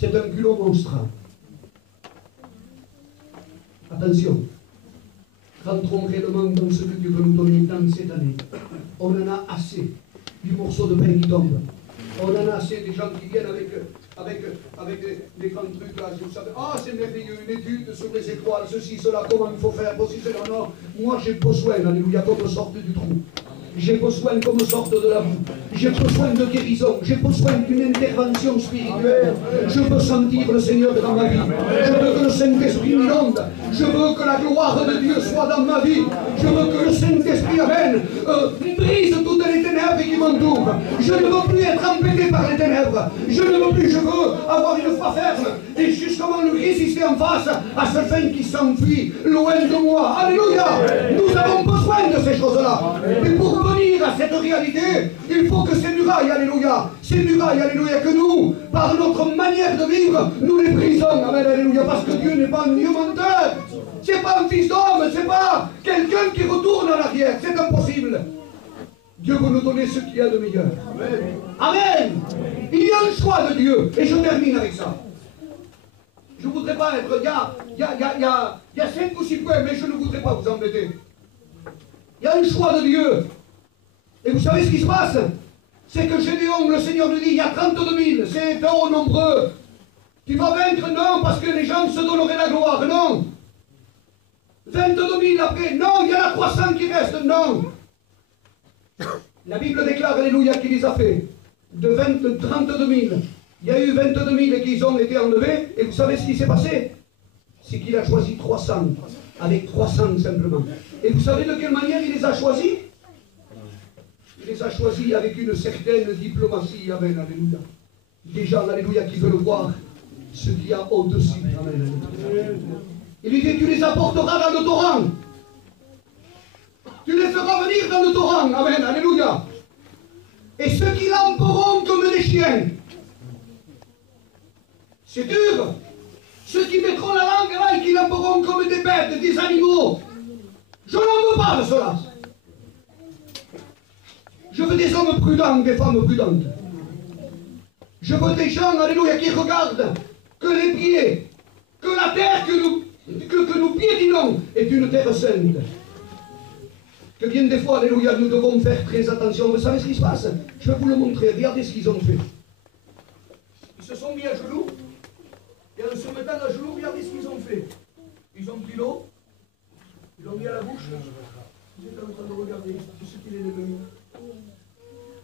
C'est un culot monstre. Attention, rentrons réellement dans ce que Dieu veut nous donner dans cette année. On en a assez du morceau de pain qui tombe. On en a assez des gens qui viennent avec des grands trucs là, vous savez, ah c'est merveilleux, une étude sur les étoiles, ceci, cela, comment il faut faire, ceci, cela, non. Moi j'ai besoin, alléluia, qu'on me sorte du trou. J'ai besoin qu'on me sorte de la boue. J'ai besoin de guérison. J'ai besoin d'une intervention spirituelle. Je veux sentir le Seigneur dans ma vie. Je veux que le Saint-Esprit m'inonde. Je veux que la gloire de Dieu soit dans ma vie. Je veux que le Saint-Esprit amène, brise toutes les ténèbres qui m'entourent. Je ne veux plus être embêté par les ténèbres. Je ne veux plus, je veux avoir une foi ferme et justement lui résister en face à ce fin qui s'enfuit loin de moi. Alléluia. Nous avons besoin de ces choses-là. Mais pour venir à cette réalité, il faut que ces murailles, alléluia, que nous, par notre manière de vivre, nous les brisons, amen, alléluia, parce que Dieu n'est pas un Dieu menteur, c'est pas un fils d'homme, c'est pas quelqu'un qui retourne en arrière, c'est impossible. Dieu veut nous donner ce qu'il y a de meilleur. Amen. Amen. Il y a un choix de Dieu, et je termine avec ça. Je ne voudrais pas être, il y a 5 ou 6 points, mais je ne voudrais pas vous embêter. Il y a un choix de Dieu. Et vous savez ce qui se passe? C'est que Gédéon, le Seigneur lui dit, il y a 32 000, c'est trop nombreux. Tu vas vaincre? Non, parce que les gens se donneraient la gloire. Non. 22 000 après? Non, il y en a 300 qui restent. Non. La Bible déclare, alléluia, qu'il les a fait de 32 000. Il y a eu 22 000 qui ont été enlevés. Et vous savez ce qui s'est passé? C'est qu'il a choisi 300. Avec 300 simplement. Et vous savez de quelle manière il les a choisis? Il les a choisis avec une certaine diplomatie. Amen, alléluia. Des gens, alléluia, qui veulent voir ce qu'il y a au-dessus. Amen, alléluia. Il lui dit, tu les apporteras dans le torrent. Tu les feras venir dans le torrent. Amen, alléluia. Et ceux qui lamperont comme des chiens. C'est dur. Ceux qui mettront la langue là et qui lamperont comme des bêtes, des animaux. Je n'en veux pas de cela. Je veux des hommes prudents, des femmes prudentes. Je veux des gens, alléluia, qui regardent que les pieds, que la terre que nous piétinons est une terre sainte. Que bien des fois, alléluia, nous devons faire très attention. Vous savez ce qui se passe? Je vais vous le montrer. Regardez ce qu'ils ont fait. Ils se sont mis à genoux. Et en se mettant à genoux, regardez ce qu'ils ont fait. Ils ont pris l'eau. Ils l'ont mis à la bouche. Vous êtes en train de regarder ce qu'il est devenu.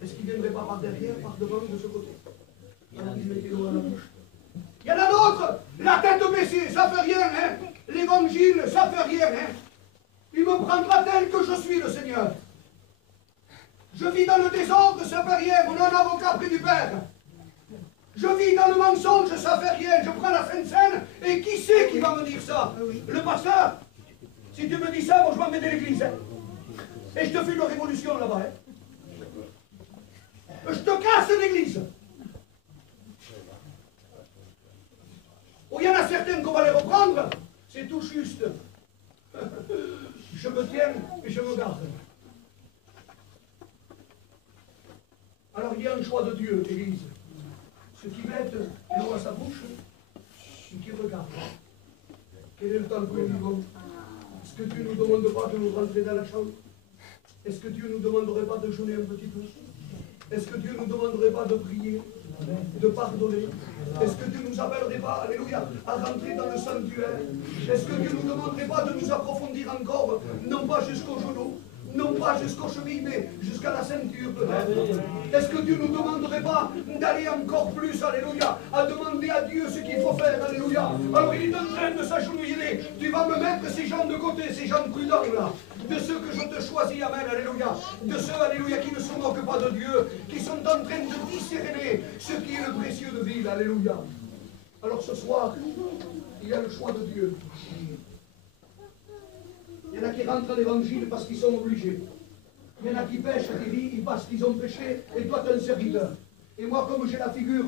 Est-ce qu'il ne viendrait pas par derrière, par devant, de ce côté? Alors ils mettaient l'eau à la bouche. Il y en a d'autres, la tête baissée, ça fait rien, hein. L'évangile, ça fait rien, hein. Il me prendra tel que je suis, le Seigneur. Je vis dans le désordre, ça fait rien, on a un avocat près du Père. Je vis dans le mensonge, ça fait rien, je prends la Sainte Seine, et qui c'est qui va me dire ça? Le pasteur? Si tu me dis ça, moi je m'en vais de l'église. Hein. Et je te fais une révolution là-bas. Hein. Je te casse l'église. Oh, il y en a certaines qu'on va les reprendre. C'est tout juste. Je me tiens et je me garde. Alors il y a un choix de Dieu, l'église. Ceux qui mettent l'eau à sa bouche et qui regardent. Quel est le temps que nous vivons? Est-ce que Dieu ne nous demande pas de nous rentrer dans la chambre? Est-ce que Dieu ne nous demanderait pas de jeûner un petit peu? Est-ce que Dieu ne nous demanderait pas de prier, de pardonner? Est-ce que Dieu ne nous appellerait pas, alléluia, à rentrer dans le sanctuaire? Est-ce que Dieu ne nous demanderait pas de nous approfondir encore, non pas jusqu'au genou, non pas jusqu'aux chevilles, mais jusqu'à la ceinture peut-être? Est-ce que Dieu ne nous demanderait pas d'aller encore plus, alléluia, à demander à Dieu ce qu'il faut faire, alléluia? Alors il est en train de s'agenouiller. Tu vas me mettre ces gens de côté, ces gens prudents là, de ceux que je te choisis, amen, alléluia, de ceux, alléluia, qui ne se moquent pas de Dieu, qui sont en train de discerner ce qui est le précieux de vie, alléluia. Alors ce soir, il y a le choix de Dieu. Il y en a qui rentrent à l'évangile parce qu'ils sont obligés. Il y en a qui pêchent, qui vivent parce qu'ils ont péché, et toi tu es un serviteur. Et moi, comme j'ai la figure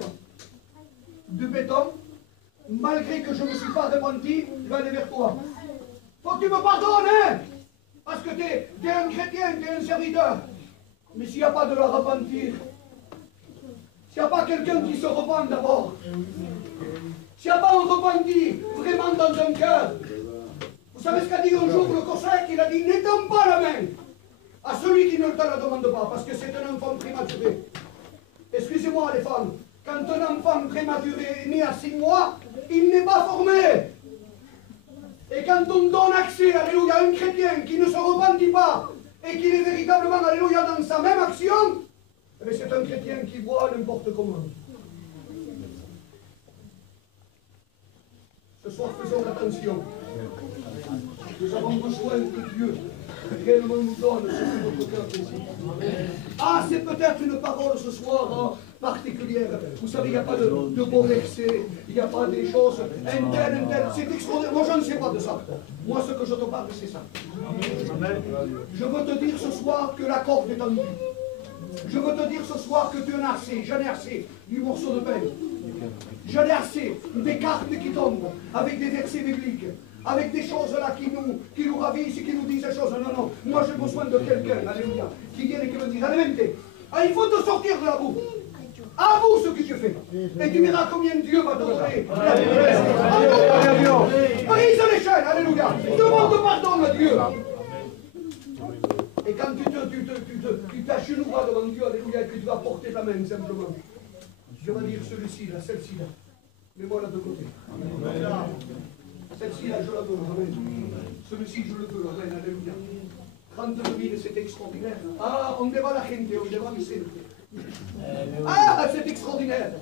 de béton, malgré que je ne me suis pas repenti, je vais aller vers toi. Faut que tu me pardonnes, hein? Parce que tu es un chrétien, tu es un serviteur. Mais s'il n'y a pas de la repentir, s'il n'y a pas quelqu'un qui se repent d'abord, s'il n'y a pas un repenti vraiment dans un cœur, vous savez ce qu'a dit un jour le Cossack? Il a dit, n'étends pas la main à celui qui ne te la demande pas, parce que c'est un enfant prématuré. Excusez-moi les femmes, quand un enfant prématuré est né à 6 mois, il n'est pas formé. Et quand on donne accès, alléluia, à un chrétien qui ne se repentit pas, et qu'il est véritablement, alléluia, dans sa même action, eh c'est un chrétien qui voit n'importe comment. Ce soir, faisons attention. Nous avons besoin que Dieu réellement nous donne ce que notre cœur désire. Ah, c'est peut-être une parole ce soir particulière. Vous savez, il n'y a pas de beaux versets, il n'y a pas des choses, un tel, c'est extraordinaire. Moi, je ne sais pas de ça. Moi, ce que je te parle, c'est ça. Je veux te dire ce soir que la corde est tendue. Je veux te dire ce soir que tu en as assez, j'en ai assez du morceau de pain. J'en ai assez des cartes qui tombent avec des versets bibliques, avec des choses là qui nous ravissent et qui nous disent des choses. Non, non, moi j'ai besoin de quelqu'un, alléluia, qui vienne et qui me dise, il faut te sortir de la boue. Avoue ce que tu fais. Et tu verras combien Dieu va te donner. Brise les chaînes, alléluia. Demande pardon à Dieu. Et quand tu t'agenouilles devant Dieu, alléluia, et que tu vas porter ta main simplement, Dieu va dire celui-ci, là, celle-ci, là, mets-moi là de côté. Celle-ci, là, je la veux, amen. Celui-ci, je le veux, amen, alléluia. 32 000, c'est extraordinaire. Ah, on va la gente, on va Vicente. Ah, c'est extraordinaire.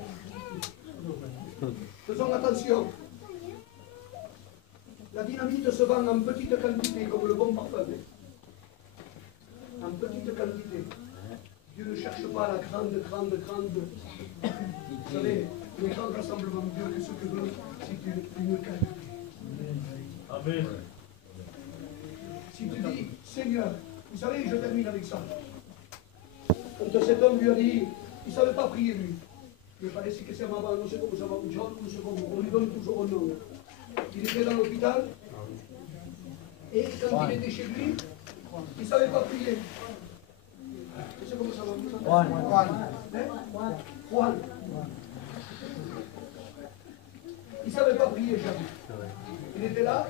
Faisons attention. La dynamite se vend en petite quantité, comme le bon parfum. En petite quantité. Dieu ne cherche pas la grande. Vous savez, le grand rassemblement de Dieu, ce que veut, c'est une qualité. Amen. Si tu dis, Seigneur, vous savez, je termine avec ça. Quand cet homme lui a dit, il ne savait pas prier lui. Il paraît que c'est maman, non sais comment ça va, John, non sais comment, on lui donne toujours un nom. Il était dans l'hôpital, et quand il était chez lui, il ne savait pas prier. Tu sais comment ça va? Juan. Il ne savait pas prier, jamais. Il était là,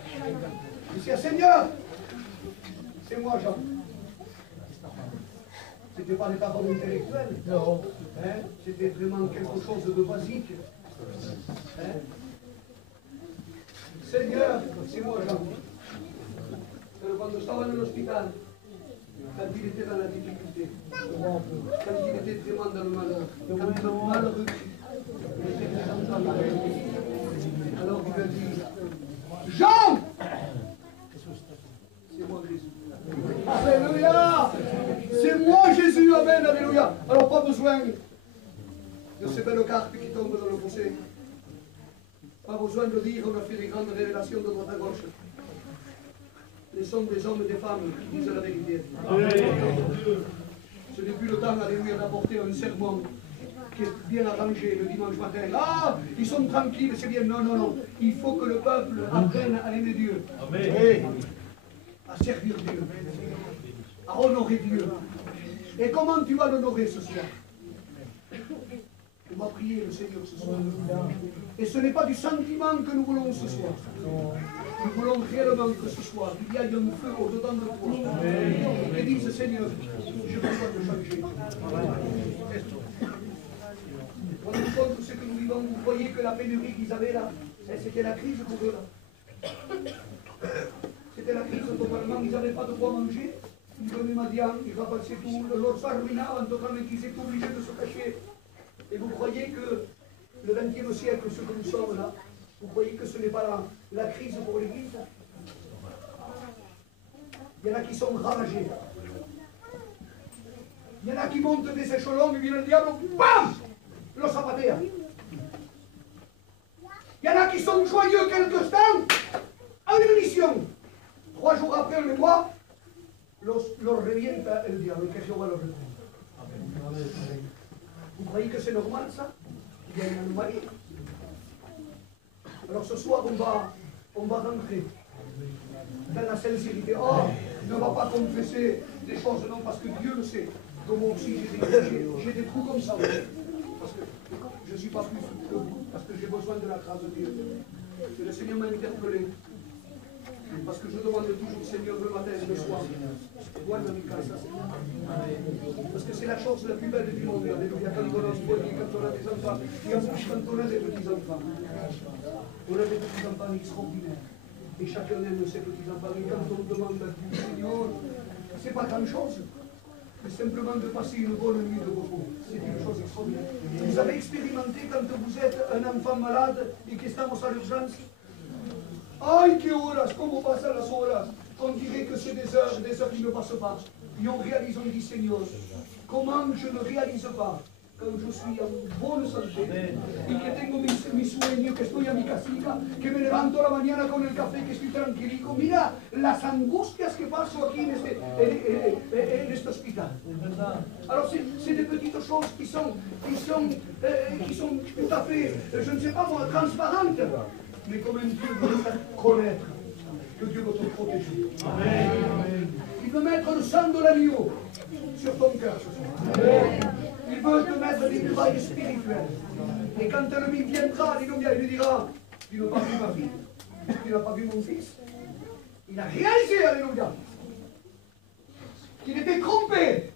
il disait, Seigneur, c'est moi, Jean. Ce n'était pas des paroles intellectuelles. Non. Hein? C'était vraiment quelque chose de basique. Hein? Seigneur, c'est moi, Jean. Quand je estaba en l'hôpital, quand il était dans la difficulté, quand il était vraiment dans le malheur, quand le malheureux, il était vraiment dans la difficulté. Alors il a dit, Jean! C'est moi Jésus. Alléluia! C'est moi Jésus, amen, alléluia. Alors pas besoin de ces belles cartes qui tombent dans le fossé. Pas besoin de dire on a fait des grandes révélations de droite à gauche. Ce sont des hommes et des femmes qui disent la vérité. Amen. Ce n'est plus le temps, alléluia, d'apporter un sermon qui est bien arrangé le dimanche matin. Ah, ils sont tranquilles, c'est bien. Non, non, non. Il faut que le peuple apprenne à aimer Dieu. Amen. À servir Dieu. À honorer Dieu. Et comment tu vas l'honorer ce soir? On va prier le Seigneur ce soir. Et ce n'est pas du sentiment que nous voulons ce soir. Nous voulons réellement que ce soir, il y ait un feu au-dedans de toi. Et dise, Seigneur, je veux te changer. Rendez-vous compte de ce que nous vivons, vous croyez que la pénurie qu'ils avaient là, c'était la crise pour eux là. C'était la crise totalement, ils n'avaient pas de quoi manger. Ils venaient Madian, ils ramassaient tout, leur s'arruinava en totalement, ils étaient obligés de se cacher. Et vous croyez que le XXe siècle, ce que nous sommes là, vous croyez que ce n'est pas la crise pour l'Église? Il y en a qui sont ravagés. Il y en a qui montent des échelons et vient le diable, bam! Le sapatea. Il y en a qui sont joyeux quelques temps, en émission. 3 jours après, le mois, leur revienta el diable, que Jehová los reprend. Vous croyez que c'est normal ça? Il y a une anomalie. Alors ce soir, on va rentrer dans la sincérité. Oh, ne va pas confesser des choses, non, parce que Dieu le sait. Comme moi aussi, j'ai des trous comme ça. parce que je ne suis pas plus que vous, parce que j'ai besoin de la grâce de Dieu. Et le Seigneur m'a interpellé. Parce que je demande toujours au Seigneur le matin et le soir. Parce que c'est la chose la plus belle du monde. Alléluia. Quand on a un foyer, quand on a des enfants, et en plus quand on a des petits-enfants. On a des petits-enfants extraordinaires. Et chacun aime ses petits-enfants. Et quand on demande du Seigneur, c'est pas grand-chose. C'est simplement de passer une bonne nuit de repos. C'est une chose extraordinaire. Vous avez expérimenté quand vous êtes un enfant malade et que estamos à l'urgence? Ay, qué horas, cómo pasan las horas. On dirait que c'est des heures qui ne passent pas. Et on réalise, on dit, Seigneur, comment je ne réalise pas quand je suis en bonne santé y que tengo mis sueños, que estoy a mi casita, que me levanto a la mañana con el café, que estoy tranquilico. Mira las angustias que paso aquí en este hospital. Alors c'est des petites choses qui sont tout à fait, je ne sais pas moi, transparentes. Mais comme un Dieu veut faire connaître, que Dieu veut te protéger. Amen. Il veut mettre le sang de l'agneau sur ton cœur ce soir. Amen. Il veut te mettre des travails spirituels. Et quand l'ennemi viendra, alléluia, il lui dira, tu n'as pas vu ma fille, tu n'as pas vu mon fils. Il a réalisé, alléluia, qu'il était trompé.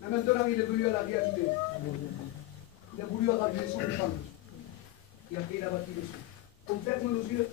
Mais maintenant, il est venu à la réalité. Il a voulu arranger son sang. Et après, il a bâti les cieux. On ferme nos yeux.